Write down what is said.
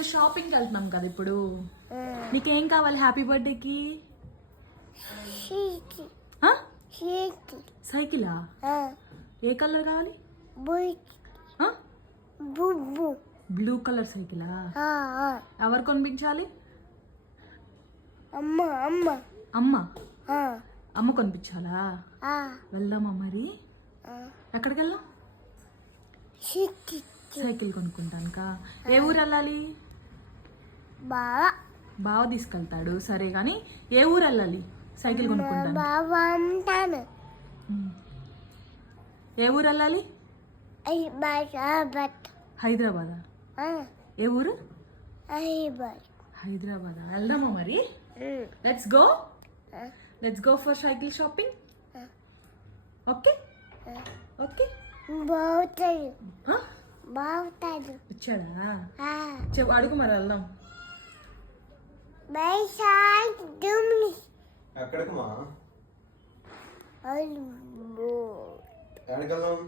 మనం షాపింగ్కి వెళ్తున్నాం కదా ఇప్పుడు. నీకేం కావాలి హ్యాపీ బర్త్డేకి? సైకిలా? ఏ కలర్ కావాలి? బ్లూ కలర్ సైకిలా? ఎవరు కొనిపించాలి? అమ్మ అమ్మ అమ్మ కొనిపించాలా? వెళ్దామా మరి? ఎక్కడికి వెళ్దాం? సైకిల్ కొనుక్కుంటానుకా. ఏ ఊరు వెళ్ళాలి? బావ తీసుకెళ్తాడు. సరే కానీ ఏ ఊరు వెళ్ళాలి సైకిల్ కొనుక్కుంటాను? ఏ ఊరు వెళ్ళాలి? హైదరాబాదా? ఏ ఊరు? హైదరాబాదా? వెళ్దామా మరి? Let's go for cycle shopping. Okay okay. వచ్చాడా? అడుగు మరి వెళ్దాం. ఎక్కడికి మా? ఎక్కడికి వెళ్దాం?